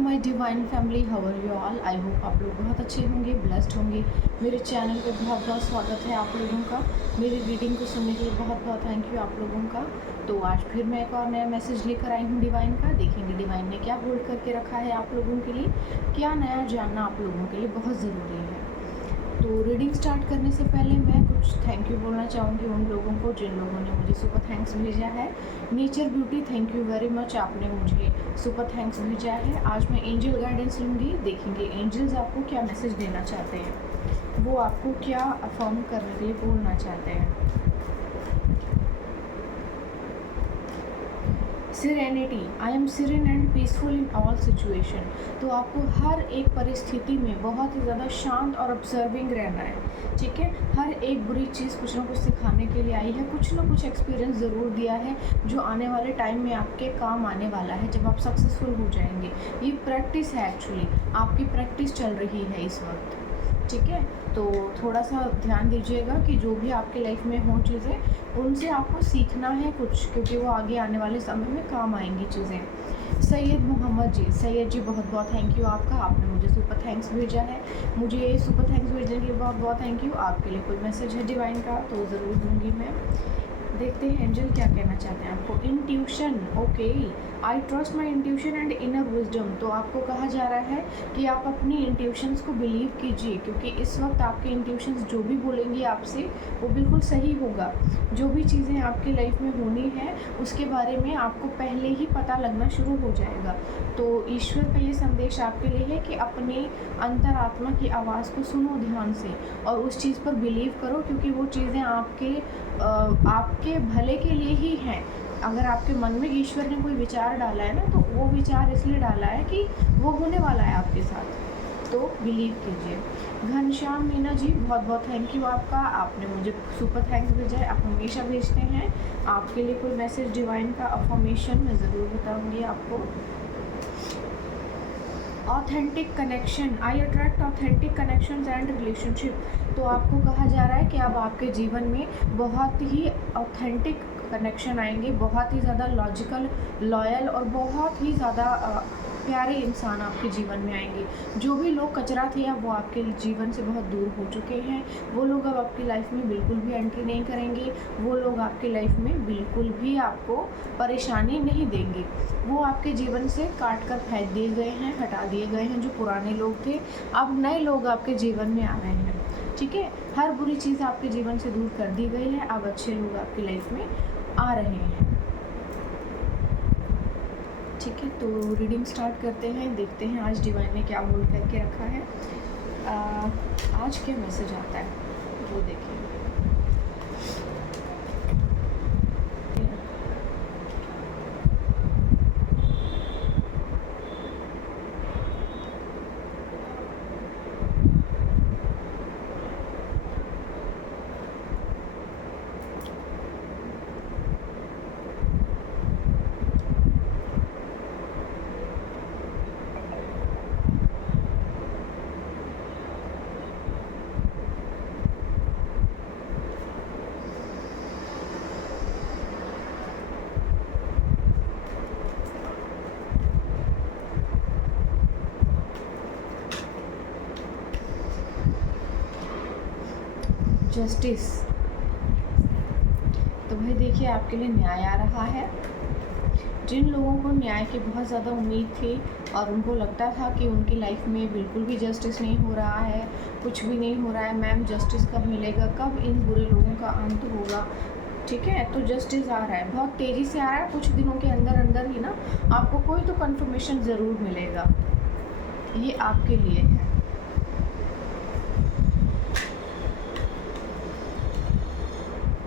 My divine family, how are you all. I hope आप लोग बहुत अच्छे होंगे, ब्लेस्ड होंगे। मेरे चैनल पे बहुत बहुत स्वागत है आप लोगों का। मेरी रीडिंग को सुनने के लिए बहुत बहुत थैंक यू आप लोगों का। तो आज फिर मैं एक और नया मैसेज लेकर आई हूँ डिवाइन का। देखेंगे डिवाइन ने क्या होल्ड करके रखा है आप लोगों के लिए, क्या नया जानना आप लोगों के लिए बहुत ज़रूरी है। तो रीडिंग स्टार्ट करने से पहले मैं कुछ थैंक यू बोलना चाहूँगी उन लोगों को जिन लोगों ने मुझे सुपर थैंक्स भेजा है। Nature beauty, thank you very much, आपने मुझे सुपर थैंक्स भेजा है। आज मैं एंजल गाइडेंस लूँगी, देखेंगे एंजल्स आपको क्या मैसेज देना चाहते हैं, वो आपको क्या अफर्म करने के लिए बोलना चाहते हैं। Serenity, I am serene and peaceful in all situation. तो आपको हर एक परिस्थिति में बहुत ही ज़्यादा शांत और ऑब्जर्विंग रहना है, ठीक है। हर एक बुरी चीज़ कुछ ना कुछ सिखाने के लिए आई है, कुछ ना कुछ एक्सपीरियंस ज़रूर दिया है जो आने वाले टाइम में आपके काम आने वाला है जब आप सक्सेसफुल हो जाएंगे। ये प्रैक्टिस है, एक्चुअली आपकी प्रैक्टिस चल रही है इस वक्त, ठीक है। तो थोड़ा सा ध्यान दीजिएगा कि जो भी आपके लाइफ में हो चीज़ें उनसे आपको सीखना है कुछ, क्योंकि वो आगे आने वाले समय में काम आएंगी चीज़ें। सैयद मोहम्मद जी, सैयद जी बहुत बहुत थैंक यू आपका, आपने मुझे सुपर थैंक्स भेजा है। मुझे सुपर थैंक्स भेजने के लिए बहुत बहुत थैंक यू। आपके लिए कोई मैसेज है डिवाइन का तो ज़रूर दूँगी मैं। देखते हैं एंजल क्या कहना चाहते हैं आपको। Intuition, okay, I trust my intuition and inner wisdom. तो आपको कहा जा रहा है कि आप अपनी इंट्यूशंस को बिलीव कीजिए, क्योंकि इस वक्त आपके इंट्यूशंस जो भी बोलेंगे आपसे वो बिल्कुल सही होगा। जो भी चीज़ें आपकी लाइफ में होनी है उसके बारे में आपको पहले ही पता लगना शुरू हो जाएगा। तो ईश्वर का ये संदेश आपके लिए है कि अपनी अंतरात्मा की आवाज़ को सुनो ध्यान से और उस चीज़ पर बिलीव करो, क्योंकि वो चीज़ें आपके भले के लिए ही हैं। अगर आपके मन में ईश्वर ने कोई विचार डाला है ना, तो वो विचार इसलिए डाला है कि वो होने वाला है आपके साथ, तो बिलीव कीजिए। घनश्याम मीना जी बहुत बहुत थैंक यू आपका, आपने मुझे सुपर थैंक्स भेजा है, आप हमेशा भेजते हैं। आपके लिए कोई मैसेज डिवाइन का अफर्मेशन मैं ज़रूर बताऊंगी आपको। Authentic connection, I attract authentic connections and relationship. तो आपको कहा जा रहा है कि अब आपके जीवन में बहुत ही ऑथेंटिक कनेक्शन आएंगे, बहुत ही ज़्यादा लॉजिकल, लॉयल और बहुत ही ज़्यादा प्यारे इंसान आपके जीवन में आएंगे। जो भी लोग कचरा थे अब वो आपके जीवन से बहुत दूर हो चुके हैं, वो लोग अब आपकी लाइफ में बिल्कुल भी एंट्री नहीं करेंगे। वो लोग आपकी लाइफ में बिल्कुल भी आपको परेशानी नहीं देंगे। वो आपके जीवन से काट कर फेंक दिए गए हैं, हटा दिए गए हैं। जो पुराने लोग थे अब नए लोग आपके जीवन में आ रहे हैं, ठीक है। हर बुरी चीज़ आपके जीवन से दूर कर दी गई है, अब अच्छे लोग आपकी लाइफ में आ रहे हैं, ठीक है। तो रीडिंग स्टार्ट करते हैं, देखते हैं आज डिवाइन ने क्या होल्ड करके रखा है। आज क्या मैसेज आता है वो देखिए। जस्टिस, तो भाई देखिए आपके लिए न्याय आ रहा है। जिन लोगों को न्याय की बहुत ज़्यादा उम्मीद थी और उनको लगता था कि उनकी लाइफ में बिल्कुल भी जस्टिस नहीं हो रहा है, कुछ भी नहीं हो रहा है, मैम जस्टिस कब मिलेगा, कब इन बुरे लोगों का अंत होगा, ठीक है। तो जस्टिस आ रहा है, बहुत तेज़ी से आ रहा है, कुछ दिनों के अंदर अंदर ही ना आपको कोई तो कन्फर्मेशन ज़रूर मिलेगा, ये आपके लिए है।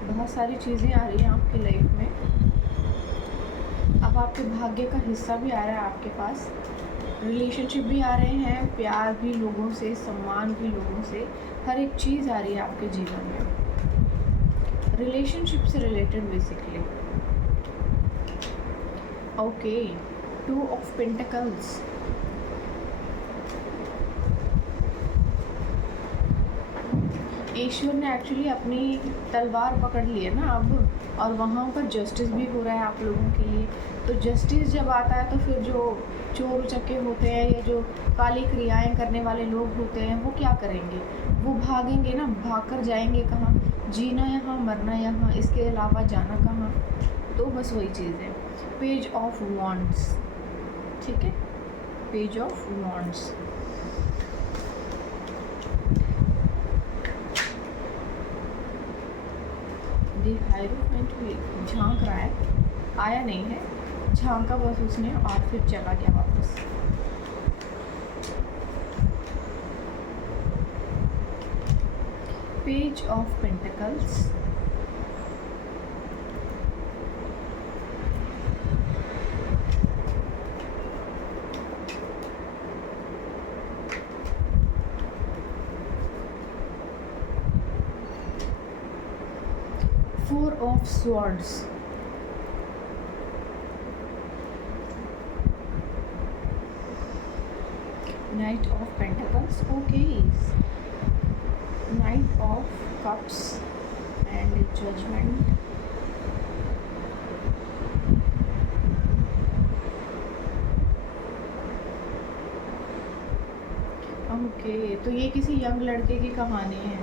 बहुत सारी चीज़ें आ रही हैं आपकी लाइफ में, अब आपके भाग्य का हिस्सा भी आ रहा है आपके पास, रिलेशनशिप भी आ रहे हैं, प्यार भी लोगों से, सम्मान भी लोगों से, हर एक चीज़ आ रही है आपके जीवन में रिलेशनशिप से related basically. Okay, 2 of pentacles, ईश्वर ने एक्चुअली अपनी तलवार पकड़ ली है ना अब, और वहाँ पर जस्टिस भी हो रहा है आप लोगों के लिए। तो जस्टिस जब आता है तो फिर जो चोर उचक्के होते हैं या जो काली क्रियाएं करने वाले लोग होते हैं वो क्या करेंगे, वो भागेंगे ना, भाग कर जाएंगे कहाँ, जीना यहाँ मरना यहाँ, इसके अलावा जाना कहाँ। तो बस वही चीज़ है, पेज ऑफ वॉन्ड्स, ठीक है, page of wands. The hierophant भी झांक रहा है, आया नहीं है, झांका बस उसने और फिर चला गया वापस। Page of pentacles, four of swords, Knight of Pentacles, okay, Knight of Cups and Judgment, okay तो ये किसी यंग लड़के की कहानी है।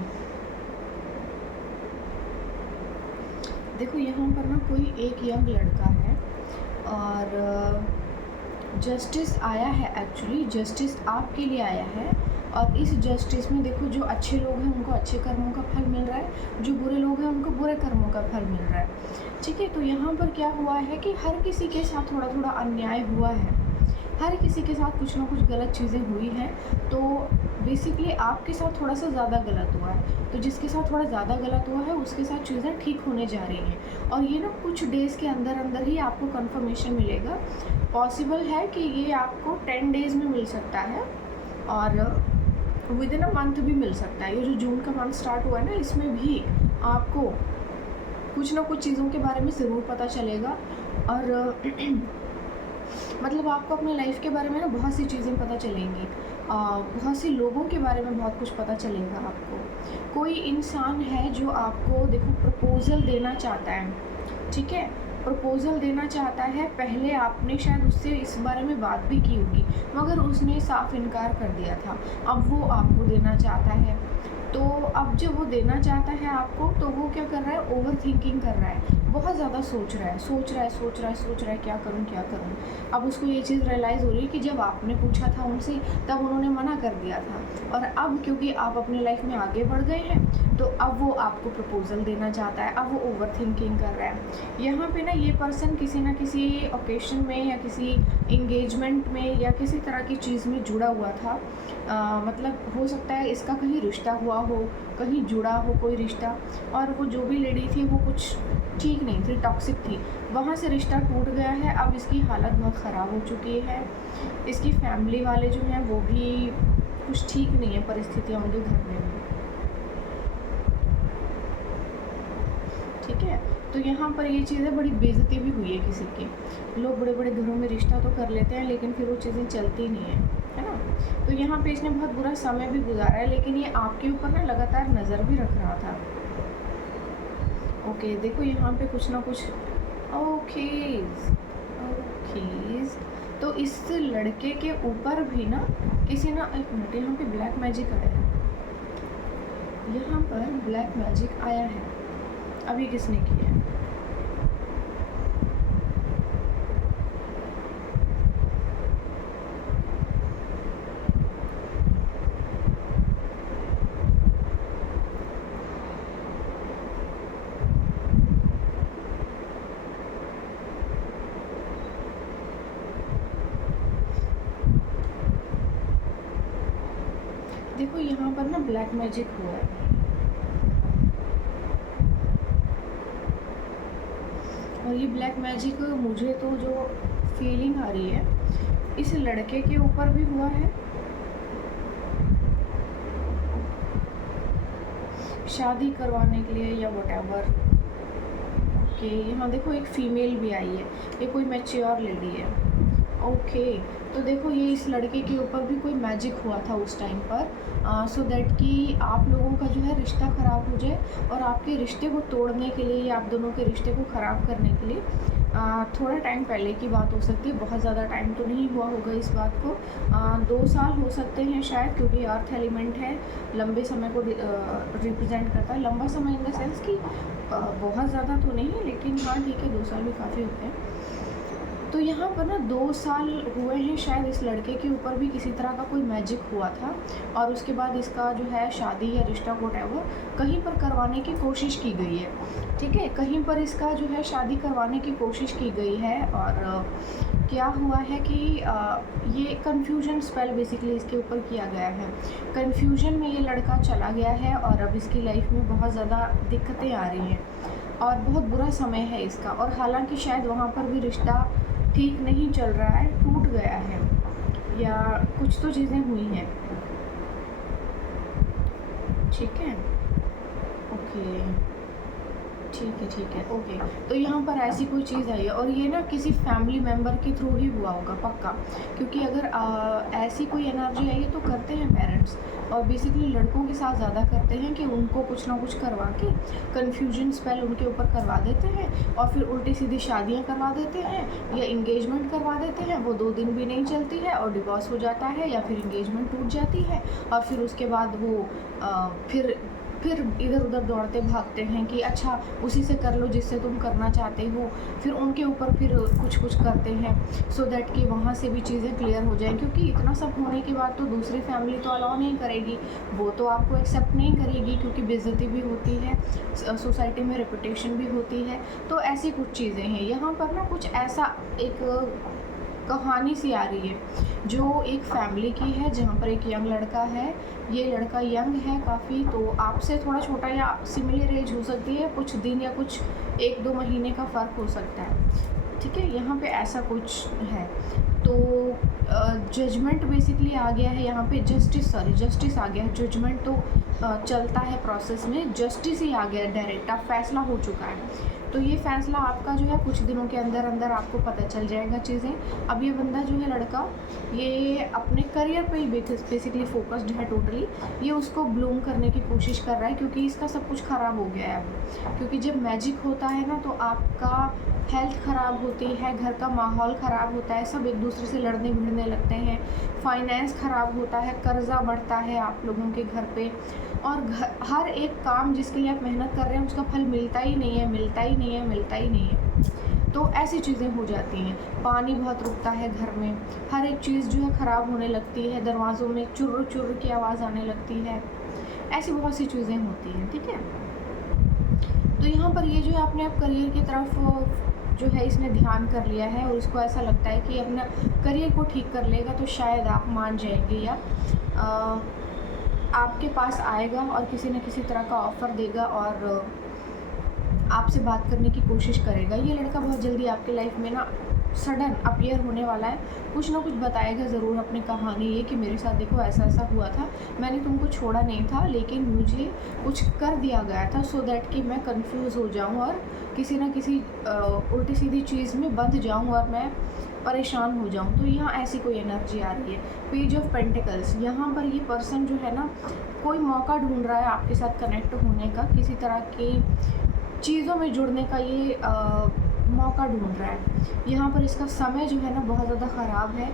देखो यहाँ पर ना कोई एक यंग लड़का है और जस्टिस आया है, एक्चुअली जस्टिस आपके लिए आया है और इस जस्टिस में देखो जो अच्छे लोग हैं उनको अच्छे कर्मों का फल मिल रहा है, जो बुरे लोग हैं उनको बुरे कर्मों का फल मिल रहा है, ठीक है। तो यहाँ पर क्या हुआ है कि हर किसी के साथ थोड़ा थोड़ा अन्याय हुआ है, हर किसी के साथ कुछ ना कुछ गलत चीज़ें हुई हैं, तो बेसिकली आपके साथ थोड़ा सा ज़्यादा गलत हुआ है, तो जिसके साथ थोड़ा ज़्यादा गलत हुआ है उसके साथ चीज़ें ठीक होने जा रही हैं और ये ना कुछ डेज़ के अंदर अंदर ही आपको कंफर्मेशन मिलेगा। पॉसिबल है कि ये आपको 10 डेज़ में मिल सकता है और विद इन अ मंथ भी मिल सकता है। ये जो जून का मंथ स्टार्ट हुआ है ना, इसमें भी आपको कुछ ना कुछ चीज़ों के बारे में ज़रूर पता चलेगा और मतलब आपको अपने लाइफ के बारे में ना बहुत सी चीज़ें पता चलेंगी, बहुत सी लोगों के बारे में बहुत कुछ पता चलेगा आपको। कोई इंसान है जो आपको देखो प्रपोज़ल देना चाहता है, ठीक है, प्रपोज़ल देना चाहता है, पहले आपने शायद उससे इस बारे में बात भी की होगी मगर उसने साफ इनकार कर दिया था, अब वो आपको देना चाहता है। तो अब जब वो देना चाहता है आपको तो वो क्या कर रहा है, ओवर थिंकिंग कर रहा है, बहुत ज़्यादा सोच रहा है क्या करूँ। अब उसको ये चीज़ रियलाइज़ हो रही है कि जब आपने पूछा था उनसे तब उन्होंने मना कर दिया था और अब क्योंकि आप अपने लाइफ में आगे बढ़ गए हैं तो अब वो आपको प्रपोज़ल देना चाहता है, अब वो ओवर थिंकिंग कर रहा है। यहाँ पे ना ये पर्सन किसी ना किसी ओकेशन में या किसी इंगेजमेंट में या किसी तरह की चीज़ में जुड़ा हुआ था, मतलब हो सकता है इसका कहीं रिश्ता हुआ हो, कहीं जुड़ा हो कोई रिश्ता, और वो जो भी लेडी थी वो कुछ ठीक नहीं थी, टॉक्सिक थी, वहाँ से रिश्ता टूट गया है। अब इसकी हालत बहुत ख़राब हो चुकी है, इसकी फैमिली वाले जो हैं वो भी कुछ ठीक नहीं है परिस्थितियाँ उनके घर में भी, ठीक है। तो यहाँ पर ये चीज़ें बड़ी बेइज्जती भी हुई है किसी की, लोग बड़े बड़े घरों में रिश्ता तो कर लेते हैं लेकिन फिर वो चीज़ें चलती नहीं है ना। तो यहाँ पे इसने बहुत बुरा समय भी गुजारा है लेकिन ये आपके ऊपर ना लगातार नज़र भी रख रहा था। ओके देखो यहाँ पे कुछ ना कुछ ओकेज, तो इस लड़के के ऊपर भी ना किसी ना, एक मिनट, यहाँ पे ब्लैक मैजिक आया है, यहाँ पर ब्लैक मैजिक आया है, अभी किसने किया है? देखो यहाँ पर ना ब्लैक मैजिक हुआ है और ये ब्लैक मैजिक मुझे तो जो फीलिंग आ रही है इस लड़के के ऊपर भी हुआ है, शादी करवाने के लिए या व्हाटएवर। ओके यहाँ देखो एक फीमेल भी आई है, ये कोई मैच्योर लेडी है। ओके तो देखो ये इस लड़के के ऊपर भी कोई मैजिक हुआ था उस टाइम पर, सो दैट कि आप लोगों का जो है रिश्ता ख़राब हो जाए और आपके रिश्ते को तोड़ने के लिए या आप दोनों के रिश्ते को ख़राब करने के लिए थोड़ा टाइम पहले की बात हो सकती है, बहुत ज़्यादा टाइम तो नहीं हुआ होगा इस बात को। 2 साल हो सकते हैं शायद, क्योंकि अर्थ एलिमेंट है, लंबे समय को रिप्रेजेंट करता है। लंबा समय इन द सेंस कि बहुत ज़्यादा तो नहीं, लेकिन हाँ ठीक है, 2 साल भी काफ़ी होते हैं। तो यहाँ पर ना 2 साल हुए हैं शायद इस लड़के के ऊपर भी किसी तरह का कोई मैजिक हुआ था, और उसके बाद इसका जो है शादी या रिश्ता व्हाटएवर कहीं पर करवाने की कोशिश की गई है। ठीक है, कहीं पर इसका जो है शादी करवाने की कोशिश की गई है, और क्या हुआ है कि ये कन्फ्यूजन स्पेल बेसिकली इसके ऊपर किया गया है। कन्फ्यूजन में ये लड़का चला गया है, और अब इसकी लाइफ में बहुत ज़्यादा दिक्कतें आ रही हैं, और बहुत बुरा समय है इसका। और हालांकि शायद वहाँ पर भी रिश्ता ठीक नहीं चल रहा है, टूट गया है, या कुछ तो चीज़ें हुई हैं। ठीक है, ओके, ठीक है, ओके। तो यहाँ पर ऐसी कोई चीज़ आई है, और ये ना किसी फैमिली मेम्बर के थ्रू ही हुआ होगा पक्का, क्योंकि अगर ऐसी कोई एनर्जी आई है तो करते हैं पेरेंट्स, और बेसिकली लड़कों के साथ ज़्यादा करते हैं कि उनको कुछ ना कुछ करवा के कन्फ्यूजन स्पेल उनके ऊपर करवा देते हैं, और फिर उल्टी सीधी शादियाँ करवा देते हैं, या इंगेजमेंट करवा देते हैं। वो 2 दिन भी नहीं चलती है और डिवोर्स हो जाता है, या फिर इंगेजमेंट टूट जाती है, और फिर उसके बाद वो फिर इधर उधर दौड़ते भागते हैं कि अच्छा उसी से कर लो जिससे तुम करना चाहते हो। फिर उनके ऊपर फिर कुछ करते हैं, सो दैट कि वहाँ से भी चीज़ें क्लियर हो जाएं, क्योंकि इतना सब होने के बाद तो दूसरी फैमिली तो अलाउ नहीं करेगी, वो तो आपको एक्सेप्ट नहीं करेगी, क्योंकि बेइज्जती भी होती है, सोसाइटी में रेपुटेशन भी होती है। तो ऐसी कुछ चीज़ें हैं यहाँ पर ना, कुछ ऐसा एक कहानी सी आ रही है जो एक फैमिली की है, जहाँ पर एक यंग लड़का है। ये लड़का यंग है काफ़ी, तो आपसे थोड़ा छोटा या सिमिलर एज हो सकती है, कुछ दिन या कुछ 1-2 महीने का फ़र्क हो सकता है। ठीक है, यहाँ पे ऐसा कुछ है। तो जजमेंट बेसिकली आ गया है यहाँ पे, जस्टिस आ गया है। जजमेंट तो चलता है प्रोसेस में, जस्टिस ही आ गया है डायरेक्ट, अब फैसला हो चुका है। तो ये फैसला आपका जो है कुछ दिनों के अंदर अंदर आपको पता चल जाएगा चीज़ें। अब ये बंदा जो है लड़का, ये अपने करियर पे ही बेसिकली फोकस्ड है टोटली। ये उसको ब्लूम करने की कोशिश कर रहा है, क्योंकि इसका सब कुछ ख़राब हो गया है अब। क्योंकि जब मैजिक होता है ना, तो आपका हेल्थ ख़राब होती है, घर का माहौल ख़राब होता है, सब एक दूसरे से लड़ने भिड़ने लगते हैं, फाइनेंस ख़राब होता है, कर्ज़ा बढ़ता है आप लोगों के घर पे, और हर एक काम जिसके लिए आप मेहनत कर रहे हैं उसका फल मिलता ही नहीं है। तो ऐसी चीज़ें हो जाती हैं। पानी बहुत रुकता है घर में, हर एक चीज़ जो है ख़राब होने लगती है, दरवाज़ों में चुर्र चुर्र की आवाज़ आने लगती है, ऐसी बहुत सी चीज़ें होती हैं। ठीक है, तो यहाँ पर ये जो है अपने आप करियर की तरफ जो है इसने ध्यान कर लिया है, और इसको ऐसा लगता है कि अपना करियर को ठीक कर लेगा तो शायद आप मान जाएंगे, या आपके पास आएगा और किसी न किसी तरह का ऑफ़र देगा, और आपसे बात करने की कोशिश करेगा। ये लड़का बहुत जल्दी आपके लाइफ में ना सडन अपीयर होने वाला है, कुछ ना कुछ बताएगा ज़रूर अपनी कहानी, ये कि मेरे साथ देखो ऐसा ऐसा हुआ था, मैंने तुमको छोड़ा नहीं था, लेकिन मुझे कुछ कर दिया गया था, सो दैट कि मैं कंफ्यूज हो जाऊं और किसी ना किसी उल्टी सीधी चीज़ में बंध जाऊं और मैं परेशान हो जाऊं। तो यहाँ ऐसी कोई एनर्जी आ रही है। पेज ऑफ पेंटिकल्स, यहाँ पर ये पर्सन जो है ना, कोई मौका ढूंढ रहा है आपके साथ कनेक्ट होने का, किसी तरह की चीज़ों में जुड़ने का ये मौका ढूंढ रहा है। यहाँ पर इसका समय जो है ना बहुत ज़्यादा ख़राब है,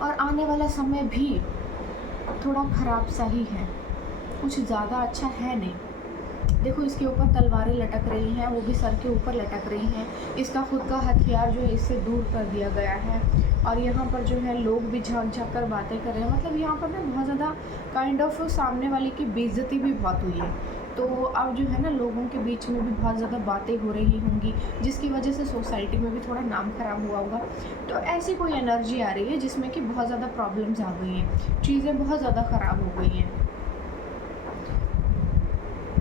और आने वाला समय भी थोड़ा ख़राब सा ही है, कुछ ज़्यादा अच्छा है नहीं। देखो इसके ऊपर तलवारें लटक रही हैं, वो भी सर के ऊपर लटक रही हैं। इसका खुद का हथियार जो है इससे दूर कर दिया गया है, और यहाँ पर जो है लोग भी झाँक झाँक कर बातें कर रहे हैं। मतलब यहाँ पर ना बहुत ज़्यादा काइंड ऑफ सामने वाले की बेइज्जती भी बहुत हुई है। तो अब जो है ना लोगों के बीच में भी बहुत ज़्यादा बातें हो रही होंगी, जिसकी वजह से सोसाइटी में भी थोड़ा नाम ख़राब हुआ होगा। तो ऐसी कोई एनर्जी आ रही है जिसमें कि बहुत ज़्यादा प्रॉब्लम्स आ गई हैं, चीज़ें बहुत ज़्यादा ख़राब हो गई हैं।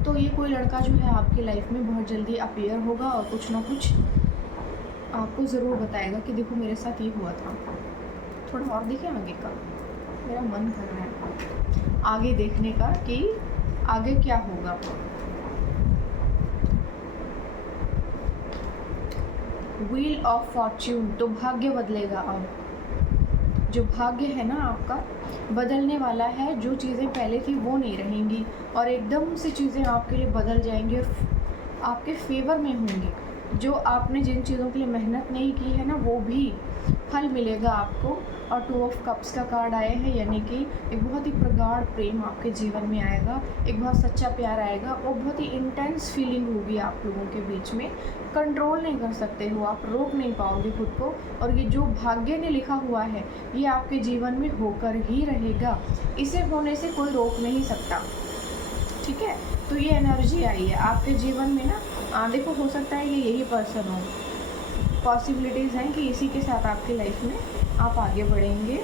तो ये कोई लड़का जो है आपकी लाइफ में बहुत जल्दी अपीयर होगा, और कुछ ना कुछ आपको ज़रूर बताएगा कि देखो मेरे साथ ये हुआ था। थोड़ा और देखें आगे का, मेरा मन कर रहा है आगे देखने का कि आगे क्या होगा। व्हील ऑफ फॉर्च्यून, तो भाग्य बदलेगा। अब जो भाग्य है ना आपका बदलने वाला है, जो चीज़ें पहले थी वो नहीं रहेंगी, और एकदम से चीज़ें आपके लिए बदल जाएंगी और आपके फेवर में होंगी। जो आपने जिन चीज़ों के लिए मेहनत नहीं की है ना, वो भी फल मिलेगा आपको। और 2 ऑफ कप्स का कार्ड आया है, यानी कि एक बहुत ही प्रगाढ़ प्रेम आपके जीवन में आएगा, एक बहुत सच्चा प्यार आएगा और बहुत ही इंटेंस फीलिंग होगी आप लोगों के बीच में। कंट्रोल नहीं कर सकते हो आप, रोक नहीं पाओगे खुद को, और ये जो भाग्य ने लिखा हुआ है ये आपके जीवन में होकर ही रहेगा, इसे होने से कोई रोक नहीं सकता। ठीक है, तो ये एनर्जी आई है आपके जीवन में ना। देखो, हो सकता है ये यही पर्सन हो, पॉसिबिलिटीज़ हैं कि इसी के साथ आपकी लाइफ में आप आगे बढ़ेंगे।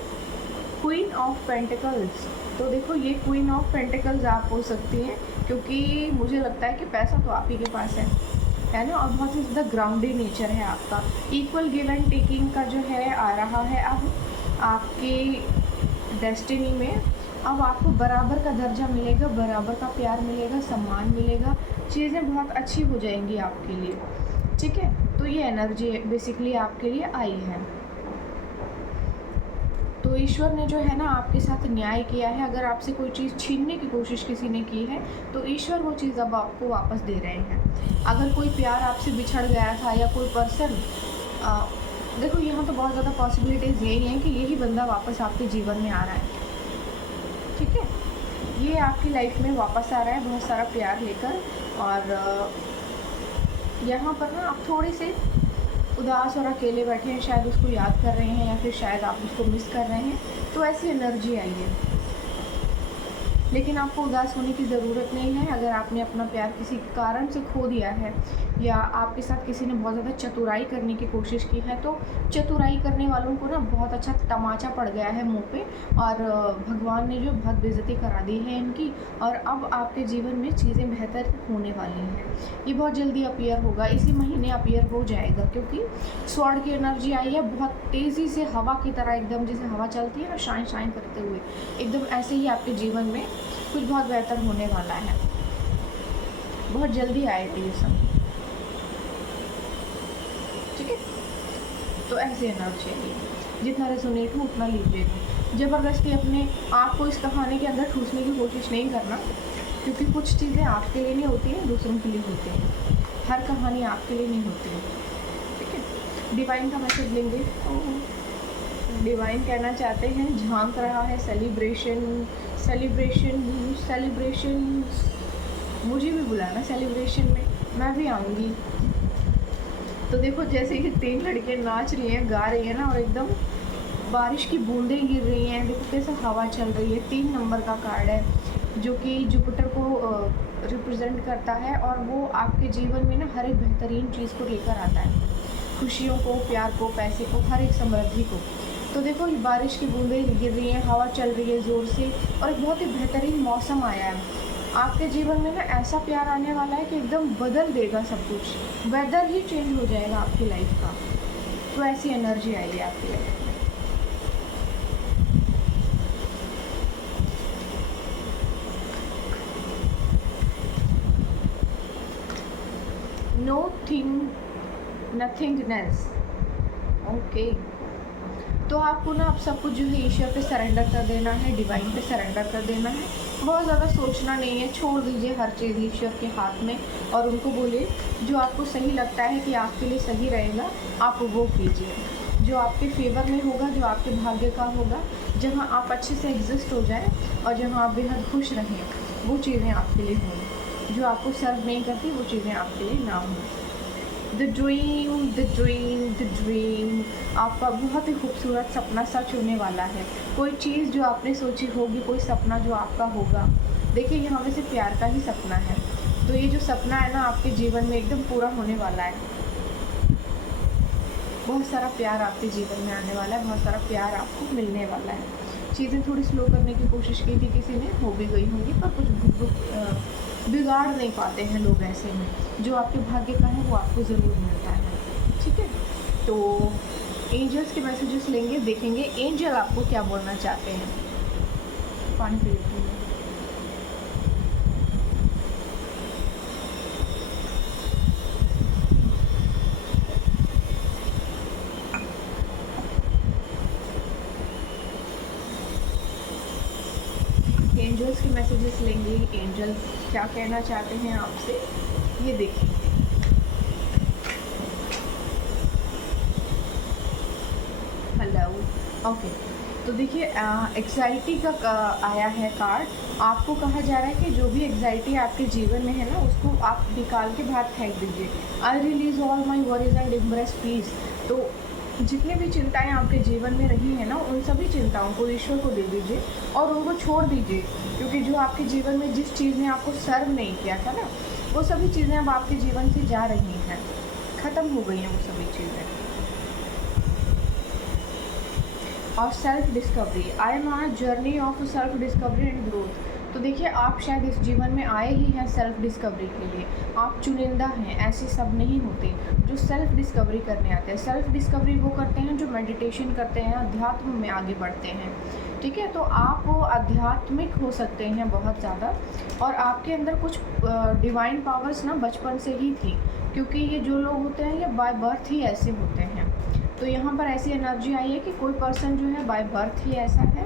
क्वीन ऑफ पेंटिकल्स, तो देखो ये क्वीन ऑफ पेंटिकल्स आप हो सकती हैं, क्योंकि मुझे लगता है कि पैसा तो आप ही के पास है ना, और बहुत ही ज़्यादा ग्राउंडेड नेचर है आपका। इक्वल गिव एंड टेकिंग का जो है आ रहा है अब आपकी डेस्टिनी में। अब आपको बराबर का दर्जा मिलेगा, बराबर का प्यार मिलेगा, सम्मान मिलेगा, चीज़ें बहुत अच्छी हो जाएंगी आपके लिए। ठीक है, तो ये एनर्जी बेसिकली आपके लिए आई है। तो ईश्वर ने जो है ना आपके साथ न्याय किया है। अगर आपसे कोई चीज़ छीनने की कोशिश किसी ने की है तो ईश्वर वो चीज़ अब आपको वापस दे रहे हैं। अगर कोई प्यार आपसे बिछड़ गया था या कोई पर्सन, देखो यहाँ तो बहुत ज़्यादा पॉसिबिलिटीज़ यही हैं कि यही बंदा वापस आपके जीवन में आ रहा है। ठीक है, ये आपकी लाइफ में वापस आ रहा है बहुत सारा प्यार लेकर। और यहाँ पर ना आप थोड़े से उदास और अकेले बैठे हैं, शायद उसको याद कर रहे हैं या फिर शायद आप उसको मिस कर रहे हैं, तो ऐसी एनर्जी आई है। लेकिन आपको उदास होने की ज़रूरत नहीं है। अगर आपने अपना प्यार किसी कारण से खो दिया है या आपके साथ किसी ने बहुत ज़्यादा चतुराई करने की कोशिश की है, तो चतुराई करने वालों को ना बहुत अच्छा तमाचा पड़ गया है मुंह पे, और भगवान ने जो बहुत बेइज्जती करा दी है इनकी। और अब आपके जीवन में चीज़ें बेहतर होने वाली हैं। ये बहुत जल्दी अपीयर होगा, इसी महीने अपीयर हो जाएगा, क्योंकि स्वॉर्ड की एनर्जी आई है बहुत तेज़ी से, हवा की तरह एकदम, जैसे हवा चलती है ना शाइन शाइन करते हुए, एकदम ऐसे ही आपके जीवन में कुछ बहुत बेहतर होने वाला है। बहुत जल्दी आएगा ये सब। ठीक है, तो ऐसे एनर्जी है, जितना रेजोनेट हो उतना लीजिएगा। ज़बरदस्ती अपने आप को इस कहानी के अंदर ठूसने की कोशिश नहीं करना, क्योंकि कुछ चीज़ें आपके लिए नहीं होती हैं, दूसरों के लिए होती हैं। हर कहानी आपके लिए नहीं होती है। ठीक है, डिवाइन का मैसेज लेंगे। डिवाइन कहना चाहते हैं, झांक रहा है सेलिब्रेशन सेलिब्रेशन सेलिब्रेशन, मुझे भी बुलाना सेलिब्रेशन में, मैं भी आऊँगी। तो देखो जैसे कि 3 लड़कियाँ नाच रही हैं, गा रही हैं ना, और एकदम बारिश की बूंदें गिर रही हैं, देखो कैसे हवा चल रही है। 3 नंबर का कार्ड है जो कि जुपिटर को रिप्रेजेंट करता है, और वो आपके जीवन में ना हर एक बेहतरीन चीज़ को लेकर आता है, खुशियों को, प्यार को, पैसे को, हर एक समृद्धि को। तो देखो ये बारिश की बूंदें गिर रही हैं, हवा चल रही है ज़ोर से, और एक बहुत ही बेहतरीन मौसम आया है आपके जीवन में ना। ऐसा प्यार आने वाला है कि एकदम बदल देगा सब कुछ, वेदर ही चेंज हो जाएगा आपकी लाइफ का। तो ऐसी एनर्जी आई है आपकी लाइफ में। नथिंगनेस। ओके, तो आपको ना अब सब कुछ जो है ईश्वर पे सरेंडर कर देना है, डिवाइन पे सरेंडर कर देना है। बहुत ज़्यादा सोचना नहीं है, छोड़ दीजिए हर चीज़ ईश्वर के हाथ में, और उनको बोलिए जो आपको सही लगता है कि आपके लिए सही रहेगा, आप वो कीजिए। जो आपके फेवर में होगा, जो आपके भाग्य का होगा, जहाँ आप अच्छे से एग्जिस्ट हो जाए और जहाँ आप बेहद खुश रहें, वो चीज़ें आपके लिए हों। जो आपको सर्व नहीं करती वो चीज़ें आपके लिए ना हों। The dream the dream the dream, आपका बहुत ही खूबसूरत सपना सच होने वाला है। कोई चीज़ जो आपने सोची होगी, कोई सपना जो आपका होगा, देखिए यहाँ में से प्यार का ही सपना है। तो ये जो सपना है ना आपके जीवन में एकदम पूरा होने वाला है। बहुत सारा प्यार आपके जीवन में आने वाला है, बहुत सारा प्यार आपको मिलने वाला है। चीज़ें थोड़ी स्लो करने की कोशिश की थी किसी ने, हो भी गई होंगी, पर कुछ बिगाड़ नहीं पाते हैं लोग ऐसे में। जो आपके भाग्य का है वो आपको ज़रूर मिलता है। ठीक है, तो एंजल्स के मैसेजेस लेंगे, देखेंगे एंजल आपको क्या बोलना चाहते हैं। पानी पी लेती हूँ। एंजल्स के मैसेजेस लेंगे, एंजल्स क्या कहना चाहते हैं आपसे, ये देखेंगे। हेलो। ओके, तो देखिए एग्ज़ाइटी का आया है कार्ड। आपको कहा जा रहा है कि जो भी एग्ज़ाइटी आपके जीवन में है ना, उसको आप निकाल के बाहर फेंक दीजिए। I release all my worries and embrace peace. तो जितनी भी चिंताएं आपके जीवन में रही हैं ना, उन सभी चिंताओं को ईश्वर को दे दीजिए और उनको छोड़ दीजिए, क्योंकि जो आपके जीवन में जिस चीज़ ने आपको सर्व नहीं किया था ना, वो सभी चीज़ें अब आपके जीवन से जा रही हैं, ख़त्म हो गई हैं वो सभी चीज़ें। और self discovery, I am on a journey of self discovery and growth. तो देखिए आप शायद इस जीवन में आए ही हैं सेल्फ डिस्कवरी के लिए। आप चुनिंदा हैं, ऐसे सब नहीं होते जो सेल्फ डिस्कवरी करने आते हैं। सेल्फ डिस्कवरी वो करते हैं जो मेडिटेशन करते हैं, अध्यात्म में आगे बढ़ते हैं। ठीक है, तो आप आध्यात्मिक हो सकते हैं बहुत ज़्यादा, और आपके अंदर कुछ डिवाइन पावर्स ना बचपन से ही थी, क्योंकि ये जो लोग होते हैं ये बाय बर्थ ही ऐसे होते हैं। तो यहाँ पर ऐसी एनर्जी आई है कि कोई पर्सन जो है बाय बर्थ ही ऐसा है,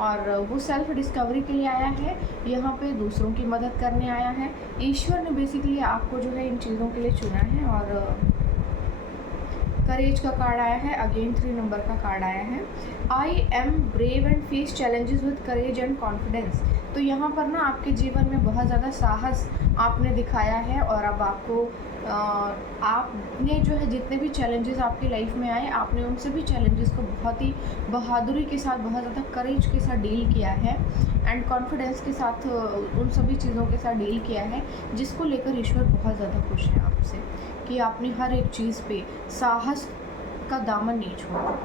और वो सेल्फ डिस्कवरी के लिए आया है, यहाँ पे दूसरों की मदद करने आया है। ईश्वर ने बेसिकली आपको जो है इन चीज़ों के लिए चुना है। और करेज का कार्ड आया है, अगेन 3 नंबर का कार्ड आया है। I am brave and face challenges with courage and confidence. तो यहाँ पर ना आपके जीवन में बहुत ज़्यादा साहस आपने दिखाया है, और अब आपको आपने जो है जितने भी चैलेंजेस आपकी लाइफ में आए, आपने उन सभी चैलेंजेस को बहुत ही बहादुरी के साथ, बहुत ज़्यादा करेज के साथ डील किया है, एंड कॉन्फिडेंस के साथ उन सभी चीज़ों के साथ डील किया है, जिसको लेकर ईश्वर बहुत ज़्यादा खुश है आपसे, कि आपने हर एक चीज़ पे साहस का दामन नहीं छोड़ा।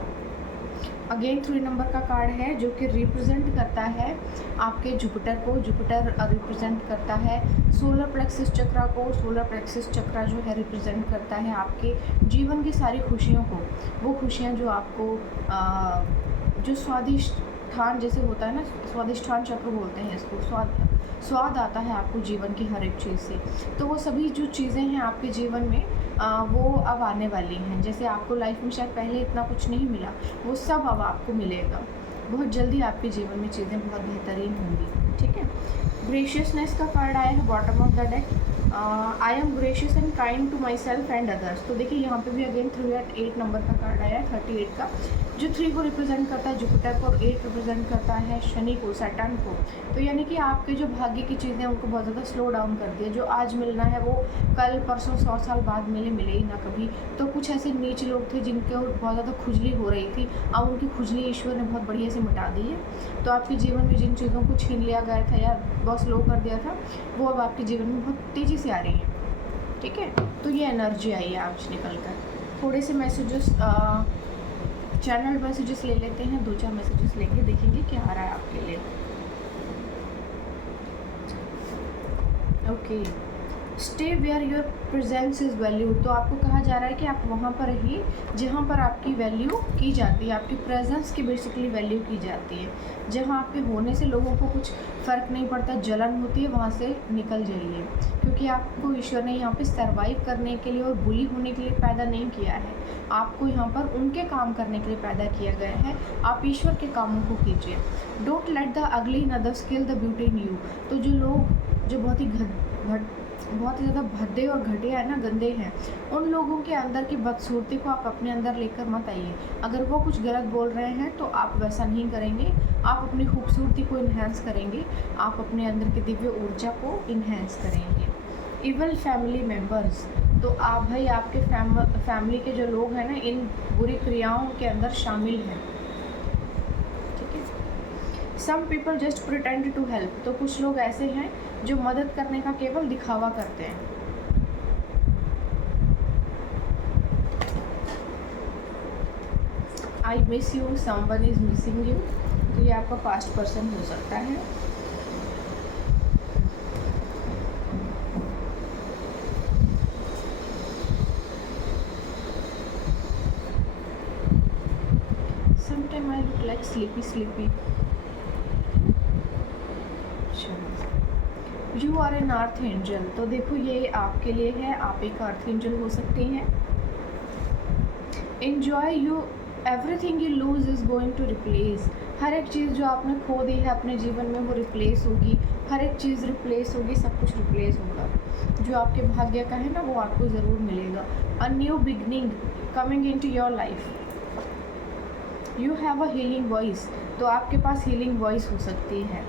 अगेन 3 नंबर का कार्ड है, जो कि रिप्रेजेंट करता है आपके जुपिटर को। जुपिटर रिप्रेजेंट करता है सोलर प्लेक्सिस चक्रा को। सोलर प्लेक्सिस चक्रा जो है रिप्रेजेंट करता है आपके जीवन की सारी खुशियों को। वो खुशियाँ जो आपको जो स्वादिष्ठान जैसे होता है ना, स्वादिष्ठान चक्र बोलते हैं इसको, स्वाद आता है आपको जीवन की हर एक चीज़ से। तो वो सभी जो चीज़ें हैं आपके जीवन में वो अब आने वाली हैं। जैसे आपको लाइफ में शायद पहले इतना कुछ नहीं मिला, वो सब अब आपको मिलेगा। बहुत जल्दी आपके जीवन में चीज़ें बहुत बेहतरीन होंगी। ठीक है, ग्रेशियसनेस का कार्ड आया है bottom of the deck. I am gracious and kind to myself and others. तो देखिए यहाँ पे भी अगेन 3 नंबर का कार्ड आया है, 38 का, जो 3 को रिप्रेजेंट करता है जुपिटर को, और 8 रिप्रेजेंट करता है शनि को, सैटर्न को। तो यानी कि आपके जो भाग्य की चीज़ें उनको बहुत ज़्यादा स्लो डाउन कर दिया। जो आज मिलना है वो कल परसों 100 साल बाद मिले ही ना कभी। तो कुछ ऐसे नीच लोग थे जिनके बहुत ज़्यादा खुजली हो रही थी, अब उनकी खुजली ईश्वर ने बहुत बढ़िया से मिटा दी है। तो आपके जीवन में जिन चीज़ों को छीन लिया गया था या बहुत स्लो कर दिया था, वो अब आपके जीवन में बहुत तेज़ी से आ रही है। ठीक है, तो ये एनर्जी आई है आज निकल कर। थोड़े से मैसेजेस चैनल मैसेजेस ले लेते हैं, 2-4 मैसेजेस लेंगे, देखेंगे क्या आ रहा है आपके लिए। Okay, stay where your presence is value. तो आपको कहा जा रहा है कि आप वहाँ पर रहिए जहाँ पर आपकी वैल्यू की जाती है, आपकी प्रेजेंस की बेसिकली वैल्यू की जाती है। जहाँ आपके होने से लोगों को कुछ फ़र्क नहीं पड़ता, जलन होती है, वहाँ से निकल जाइए, क्योंकि आपको ईश्वर ने यहाँ पे सर्वाइव करने के लिए और बुली होने के लिए पैदा नहीं किया है। आपको यहाँ पर उनके काम करने के लिए पैदा किया गया है। आप ईश्वर के कामों को कीजिए। Don't let the ugly in others kill the beauty in you. तो जो लोग जो बहुत ही ज़्यादा भद्दे और घटिया है ना, गंदे हैं, उन लोगों के अंदर की बदसूरती को आप अपने अंदर लेकर मत आइए। अगर वो कुछ गलत बोल रहे हैं तो आप वैसा नहीं करेंगे, आप अपनी खूबसूरती को इन्हेंस करेंगे, आप अपने अंदर की दिव्य ऊर्जा को इन्हेंस करेंगे। इवल फैमिली मेम्बर्स, तो आप भाई आपके फैमिली के जो लोग हैं ना, इन बुरी क्रियाओं के अंदर शामिल हैं। ठीक है, some people just pretend to help. तो कुछ लोग ऐसे हैं जो मदद करने का केवल दिखावा करते हैं। I miss you, someone is missing you. तो ये आपका पास्ट पर्सन हो सकता है। Sometime I look like sleepy. You are an earth angel. तो देखो ये आपके लिए है, आप एक अर्थ एंजल हो सकते हैं। Enjoy you, everything you lose is going to replace. हर एक चीज़ जो आपने खो दी है अपने जीवन में वो रिप्लेस होगी, हर एक चीज़ रिप्लेस होगी, सब कुछ रिप्लेस होगा। जो आपके भाग्य का है ना, वो आपको ज़रूर मिलेगा। A new beginning coming into your life. You have a healing voice, तो आपके पास हीलिंग वॉइस हो सकती है।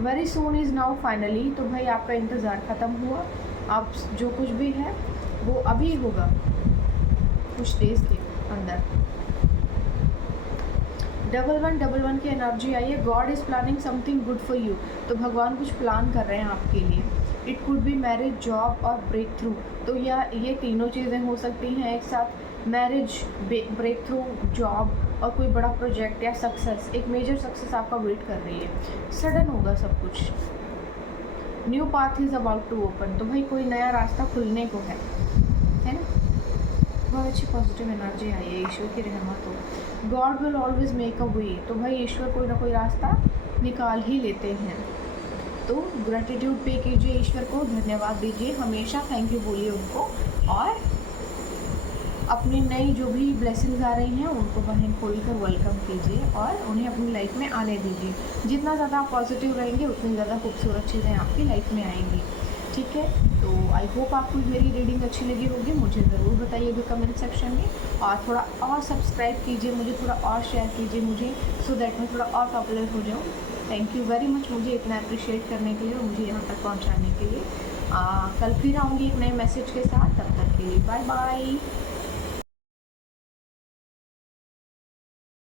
Very soon is now finally, तो भाई आपका इंतज़ार ख़त्म हुआ। आप जो कुछ भी है वो अभी होगा, कुछ डेज के अंदर। 1111 की एनर्जी आई है। God is planning something good for you, तो भगवान कुछ प्लान कर रहे हैं आपके लिए। It could be marriage, job और ब्रेक थ्रू, तो ये तीनों चीज़ें हो सकती हैं एक साथ। मैरिज, ब्रेक थ्रू, जॉब और कोई बड़ा प्रोजेक्ट या सक्सेस, एक मेजर सक्सेस आपका वेट कर रही है। सडन होगा सब कुछ। New path is about to open, तो भाई कोई नया रास्ता खुलने को है ना। बहुत अच्छी पॉजिटिव एनर्जी आई है, ईश्वर की रहमत हो। God will always make a way, तो भाई ईश्वर कोई ना कोई रास्ता निकाल ही लेते हैं। तो ग्रेटिट्यूड पे कीजिए, ईश्वर को धन्यवाद दीजिए, हमेशा थैंक यू बोलिए उनको, और अपनी नई जो भी ब्लेसिंग्स आ रही हैं उनको बहन खोल कर वेलकम कीजिए और उन्हें अपनी लाइफ में आने दीजिए। जितना ज़्यादा आप पॉजिटिव रहेंगे उतनी ज़्यादा खूबसूरत चीज़ें आपकी लाइफ में आएंगी। ठीक है, तो आई होप आपको मेरी रीडिंग अच्छी लगी होगी। मुझे ज़रूर बताइएगा कमेंट सेक्शन में, और थोड़ा और सब्सक्राइब कीजिए मुझे, थोड़ा और शेयर कीजिए मुझे, सो दैट मैं थोड़ा और पॉपुलर हो जाऊँ। थैंक यू वेरी मच मुझे इतना अप्रिशिएट करने के लिए और मुझे यहाँ तक पहुँचाने के लिए। कल फिर आऊँगी एक नए मैसेज के साथ, तब तक के लिए बाय बाय।